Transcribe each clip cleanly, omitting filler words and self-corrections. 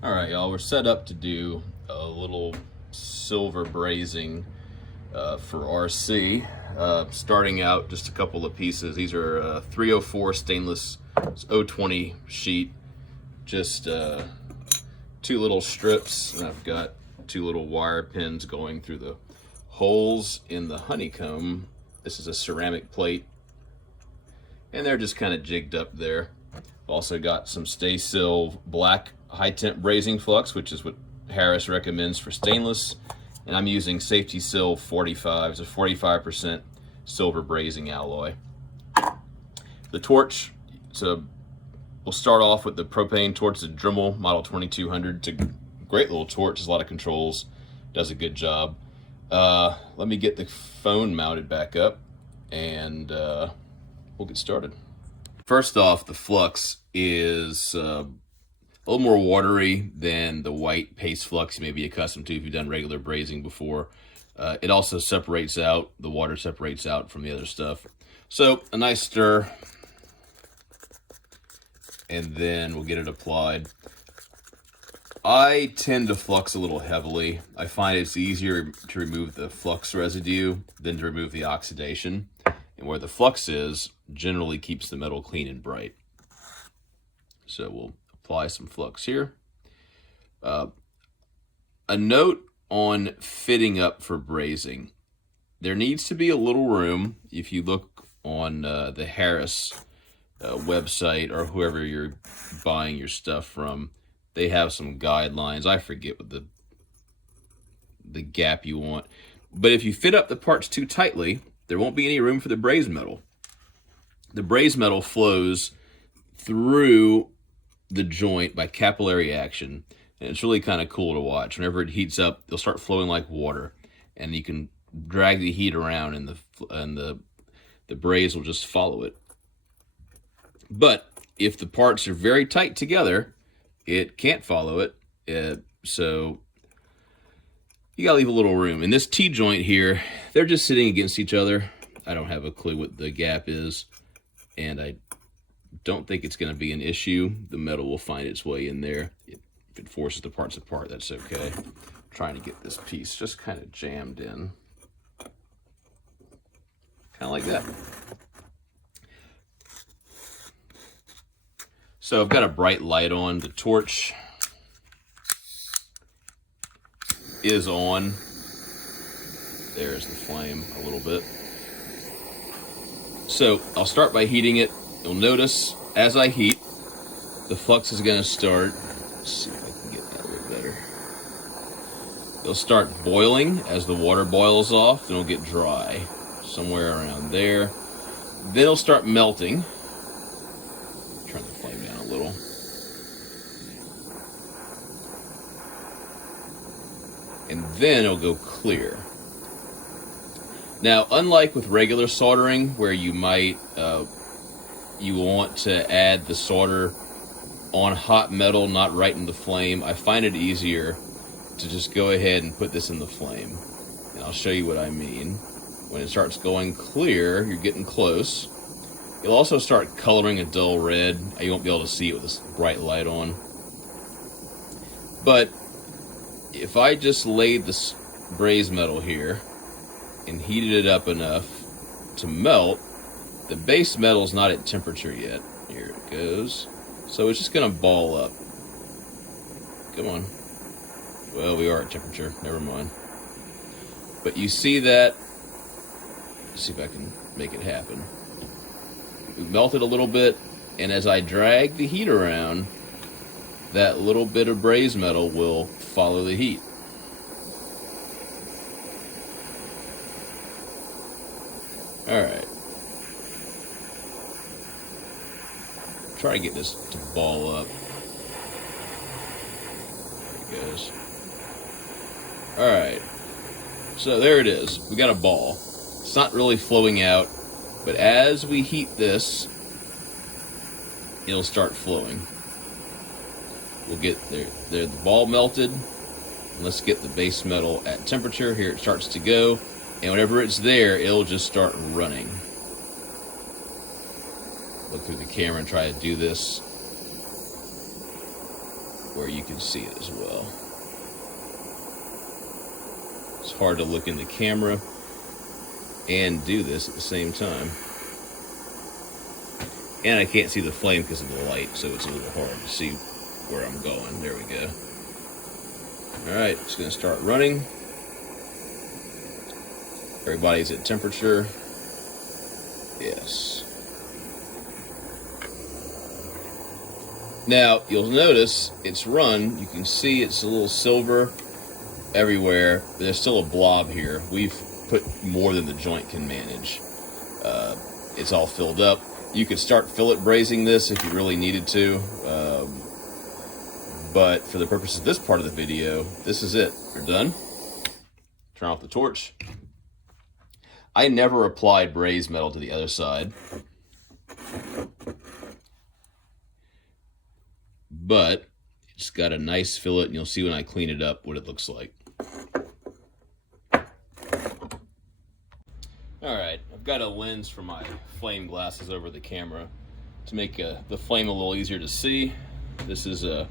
All right, y'all, we're set up to do a little silver brazing for RC. Starting out, just a couple of pieces. These are 304 stainless 020 sheet, just two little strips, and I've got two little wire pins going through the holes in the honeycomb. This is a ceramic plate, and they're just kind of jigged up there. Also got some Stay-silv black high temp brazing flux, which is what Harris recommends for stainless, and I'm using Safety-silv 45. It's a 45% silver brazing alloy. The torch, we'll start off with the propane torch, the Dremel model 2200. It's a great little torch, has a lot of controls, does a good job. Let me get the phone mounted back up, and we'll get started. First off, the flux is a little more watery than the white paste flux you may be accustomed to if you've done regular brazing before. It also separates out, the water separates out from the other stuff. So a nice stir, and then we'll get it applied. I tend to flux a little heavily. I find it's easier to remove the flux residue than to remove the oxidation. And where the flux is, generally keeps the metal clean and bright. So we'll apply some flux here. A note on fitting up for brazing. There needs to be a little room. If you look on the Harris website, or whoever you're buying your stuff from, they have some guidelines. I forget what the gap you want. But if you fit up the parts too tightly, there won't be any room for the braze metal. The braze metal flows through the joint by capillary action, and it's really kind of cool to watch. Whenever it heats up, it'll start flowing like water, and you can drag the heat around, and the braze will just follow it. But if the parts are very tight together, it can't follow it, so you gotta leave a little room. In this T-joint here, they're just sitting against each other. I don't have a clue what the gap is, and I don't think it's gonna be an issue. The metal will find its way in there. If it forces the parts apart, that's okay. I'm trying to get this piece just kind of jammed in. Kind of like that. So I've got a bright light on. The torch is on. There's the flame a little bit. So I'll start by heating it. You'll notice as I heat, the flux is going to start. Let's see if I can get that a little better. It'll start boiling as the water boils off, then it'll get dry somewhere around there. Then it'll start melting. Turn the flame down a little. And then it'll go clear. Now, unlike with regular soldering, where you might you want to add the solder on hot metal, not right in the flame, I find it easier to just go ahead and put this in the flame. And I'll show you what I mean. When it starts going clear, you're getting close. You'll also start coloring a dull red. You won't be able to see it with this bright light on. But if I just laid this braze metal here and heated it up enough to melt, the base metal is not at temperature yet. Here it goes. So it's just gonna ball up. Come on. Well, we are at temperature, never mind. But you see that? Let's see if I can make it happen. We melted a little bit, and as I drag the heat around, that little bit of braze metal will follow the heat. All right. Try to get this to ball up. There it goes. All right. So there it is. We got a ball. It's not really flowing out, but as we heat this, it'll start flowing. We'll get there the ball melted. Let's get the base metal at temperature. Here it starts to go, and whenever it's there, it'll just start running. Look through the camera and try to do this where you can see it as well. It's hard to look in the camera and do this at the same time. And I can't see the flame because of the light, so it's a little hard to see where I'm going. There we go. Alright, it's going to start running. Everybody's at temperature. Yes. Now, you'll notice it's run. You can see it's a little silver everywhere. But there's still a blob here. We've put more than the joint can manage. It's all filled up. You could start fillet brazing this if you really needed to. But for the purpose of this part of the video, this is it. You're done. Turn off the torch. I never applied braze metal to the other side. But it's got a nice fillet, and you'll see when I clean it up what it looks like. Alright, I've got a lens for my flame glasses over the camera to make the flame a little easier to see. This is a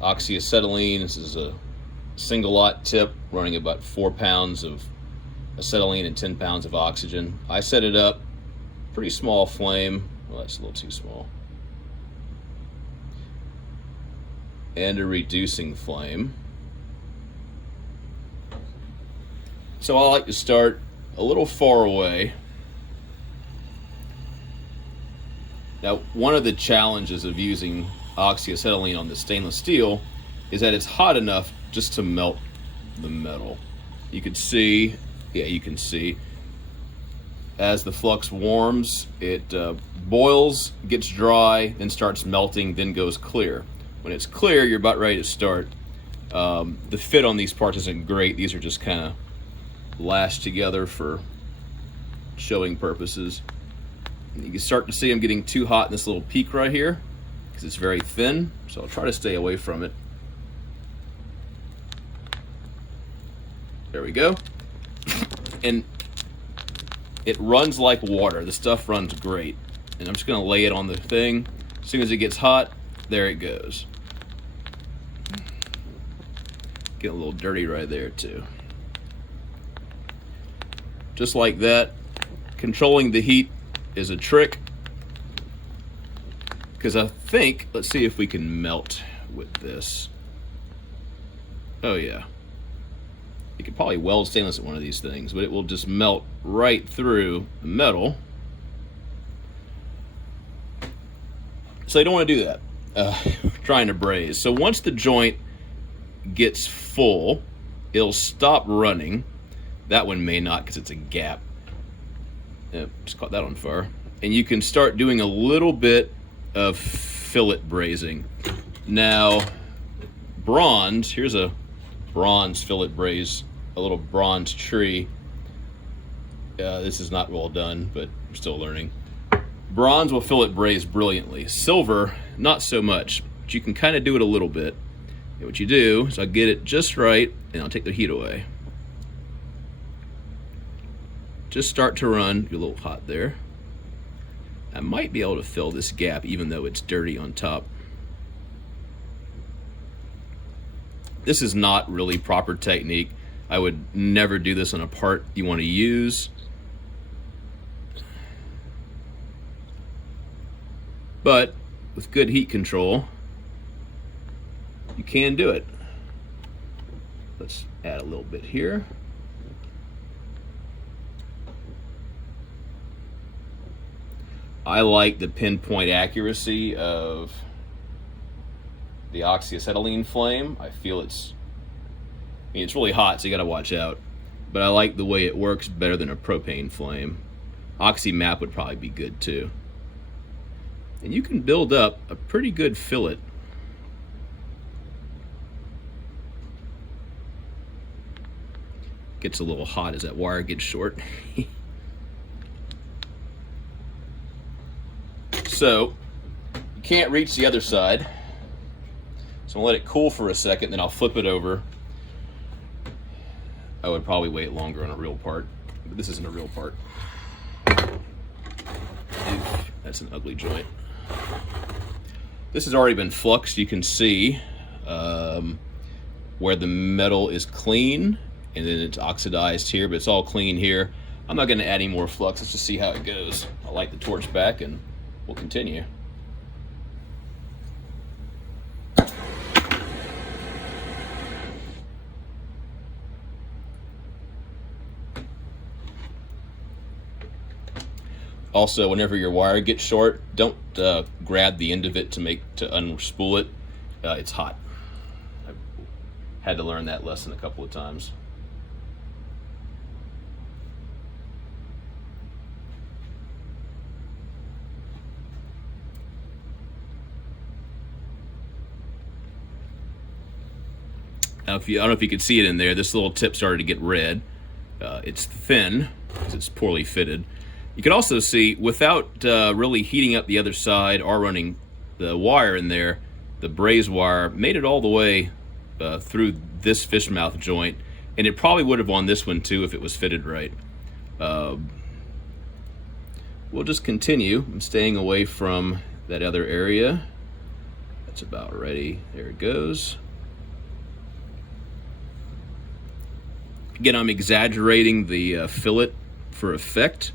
oxy-acetylene. This is a single lot tip running about 4 pounds of acetylene and 10 pounds of oxygen. I set it up, pretty small flame. Well, that's a little too small. And a reducing flame. So I like to start a little far away. Now, one of the challenges of using oxy-acetylene on the stainless steel is that it's hot enough just to melt the metal. You can see, yeah, you can see as the flux warms, it boils, gets dry, then starts melting, then goes clear. When it's clear, you're about ready to start. The fit on these parts isn't great. These are just kind of lashed together for showing purposes. And you can start to see I'm getting too hot in this little peak right here because it's very thin, so I'll try to stay away from it. There we go. And it runs like water. The stuff runs great. And I'm just going to lay it on the thing. As soon as it gets hot, there it goes. Get a little dirty right there too. Just like that. Controlling the heat is a trick, because I think, let's see if we can melt with this. Oh yeah. You could probably weld stainless at one of these things, but it will just melt right through the metal. So you don't want to do that. Trying to braze. So once the joint gets full, it'll stop running. That one may not because it's a gap. Yep, just caught that on fire. And you can start doing a little bit of fillet brazing. Now, bronze, here's a bronze fillet braze, a little bronze tree. This is not well done, but I'm still learning. Bronze will fillet braze brilliantly. Silver, not so much, but you can kind of do it a little bit. And what you do is I'll get it just right, and I'll take the heat away. Just start to run. You're a little hot there. I might be able to fill this gap even though it's dirty on top. This is not really proper technique. I would never do this on a part you want to use. But with good heat control, you can do it. Let's add a little bit here. I like the pinpoint accuracy of the oxy-acetylene flame. I feel it's really hot, so you gotta watch out. But I like the way it works better than a propane flame. Oxy map would probably be good too. And you can build up a pretty good fillet. Gets a little hot as that wire gets short. So, you can't reach the other side. So I'll let it cool for a second, then I'll flip it over. I would probably wait longer on a real part, but this isn't a real part. That's an ugly joint. This has already been fluxed. You can see where the metal is clean, and then it's oxidized here, but it's all clean here. I'm not going to add any more flux. Let's just see how it goes. I'll light the torch back and we'll continue. Also, whenever your wire gets short, don't grab the end of it to unspool it. It's hot. I've had to learn that lesson a couple of times. Now, I don't know if you could see it in there, this little tip started to get red. It's thin because it's poorly fitted. You can also see, without really heating up the other side or running the wire in there, the braze wire made it all the way through this fish mouth joint, and it probably would have on this one too if it was fitted right. We'll just continue. I'm staying away from that other area. That's about ready. There it goes. Again, I'm exaggerating the fillet for effect.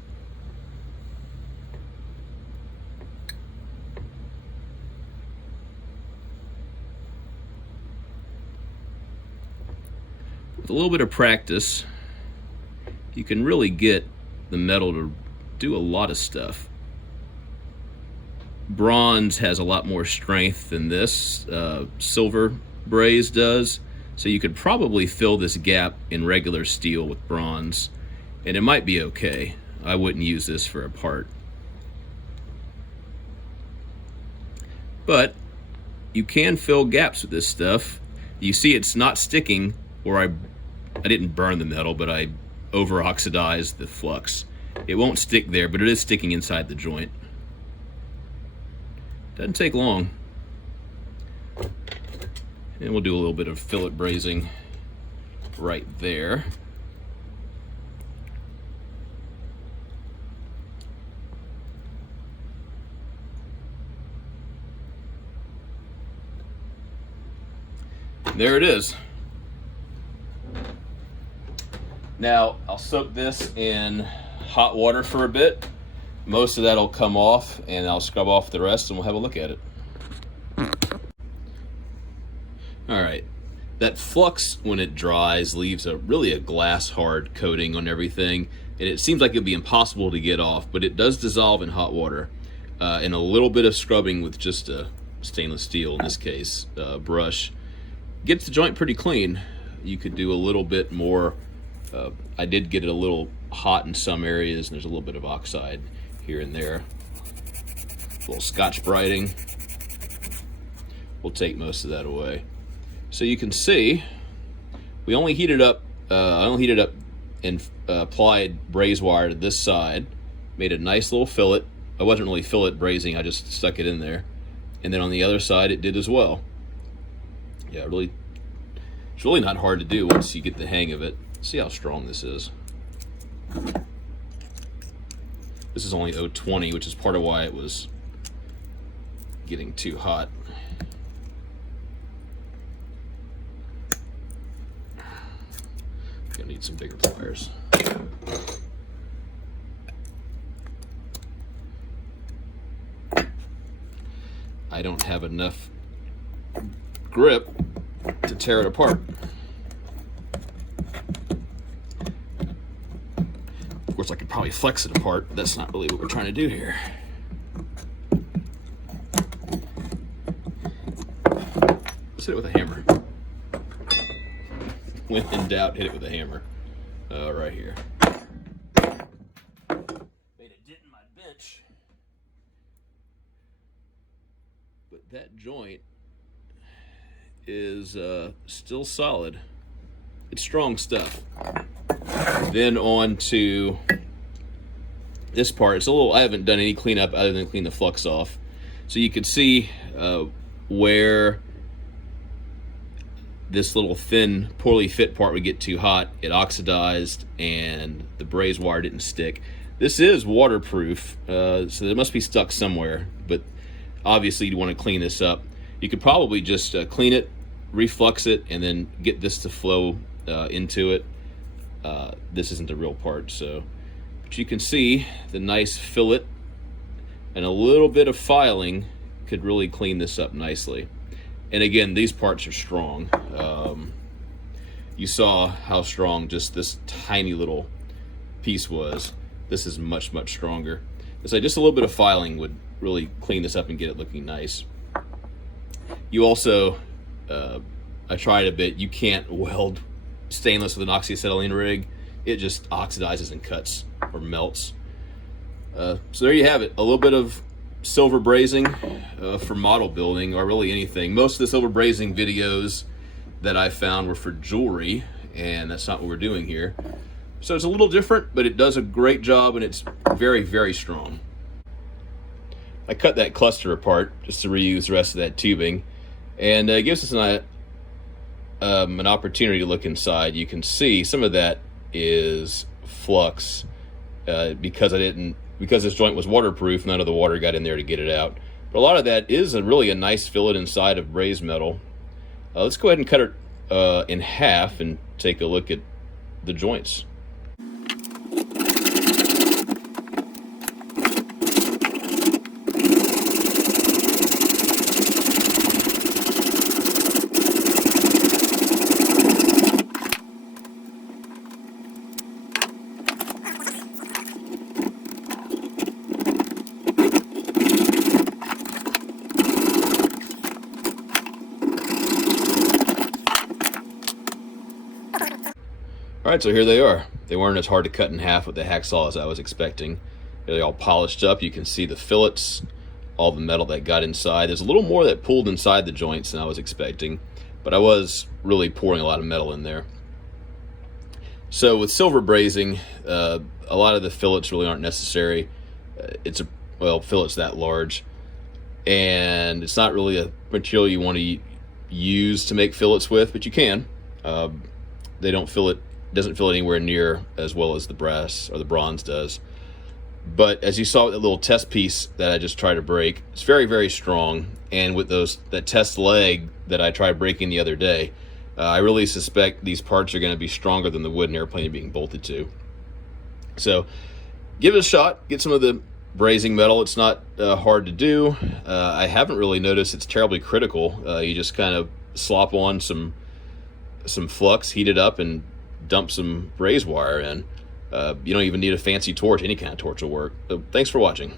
With a little bit of practice, you can really get the metal to do a lot of stuff. Bronze has a lot more strength than this silver braze does, so you could probably fill this gap in regular steel with bronze, and it might be okay. I wouldn't use this for a part. But you can fill gaps with this stuff. You see it's not sticking where I didn't burn the metal, but I over-oxidized the flux. It won't stick there, but it is sticking inside the joint. Doesn't take long. And we'll do a little bit of fillet brazing right there. There it is. Now, I'll soak this in hot water for a bit. Most of that will come off, and I'll scrub off the rest, and we'll have a look at it. All right, that flux, when it dries, leaves really a glass-hard coating on everything, and it seems like it'd be impossible to get off, but it does dissolve in hot water. And a little bit of scrubbing with just a stainless steel, in this case, brush, gets the joint pretty clean. You could do a little bit more. I did get it a little hot in some areas, and there's a little bit of oxide here and there. A little Scotch-Briting will take most of that away. So you can see, we only heated up, I only heated up and applied braze wire to this side, made a nice little fillet. I wasn't really fillet brazing, I just stuck it in there. And then on the other side, it did as well. Yeah, it's really not hard to do once you get the hang of it. See how strong this is. This is only 020, which is part of why it was getting too hot. Gonna need some bigger pliers. I don't have enough grip to tear it apart. Of course, I could probably flex it apart, but that's not really what we're trying to do here. Let's hit it with a hammer. When in doubt, hit it with a hammer. Right here. Made a dent in my bench. But that joint is still solid. It's strong stuff. Then on to this part. It's a little, I haven't done any cleanup other than clean the flux off. So you can see where this little thin, poorly fit part would get too hot. It oxidized and the braze wire didn't stick. This is waterproof, so it must be stuck somewhere, but obviously you want to clean this up. You could probably just clean it reflux it and then get this to flow into it. This isn't the real part, so, but you can see the nice fillet and a little bit of filing could really clean this up nicely. And again, these parts are strong. You saw how strong just this tiny little piece was. This is much, much stronger. So just a little bit of filing would really clean this up and get it looking nice. You also, I tried a bit, you can't weld stainless with an oxy-acetylene rig. It just oxidizes and cuts or melts. So there you have it, a little bit of silver brazing for model building, or really anything. Most of the silver brazing videos that I found were for jewelry, and that's not what we're doing here. So it's a little different, but it does a great job, and it's very, very strong. I cut that cluster apart just to reuse the rest of that tubing, and it gives us an opportunity to look inside. You can see some of that is flux because this joint was waterproof, none of the water got in there to get it out. But a lot of that is really a nice fillet inside of braze metal. Let's go ahead and cut it in half and take a look at the joints. All right, so here they are. They weren't as hard to cut in half with the hacksaw as I was expecting. They're all polished up. You can see the fillets, all the metal that got inside. There's a little more that pulled inside the joints than I was expecting, but I was really pouring a lot of metal in there. So with silver brazing, a lot of the fillets really aren't necessary. Fillets that large, and it's not really a material you want to use to make fillets with, but you can. They don't fillet. Doesn't fillet anywhere near as well as the brass or the bronze does. But as you saw with the little test piece that I just tried to break, it's very, very strong. And with that test leg that I tried breaking the other day, I really suspect these parts are going to be stronger than the wood an airplane is being bolted to. So give it a shot. Get some of the brazing metal. It's not hard to do. I haven't really noticed it's terribly critical. You just kind of slop on some flux, heat it up, and dump some braze wire in. You don't even need a fancy torch. Any kind of torch will work. So thanks for watching.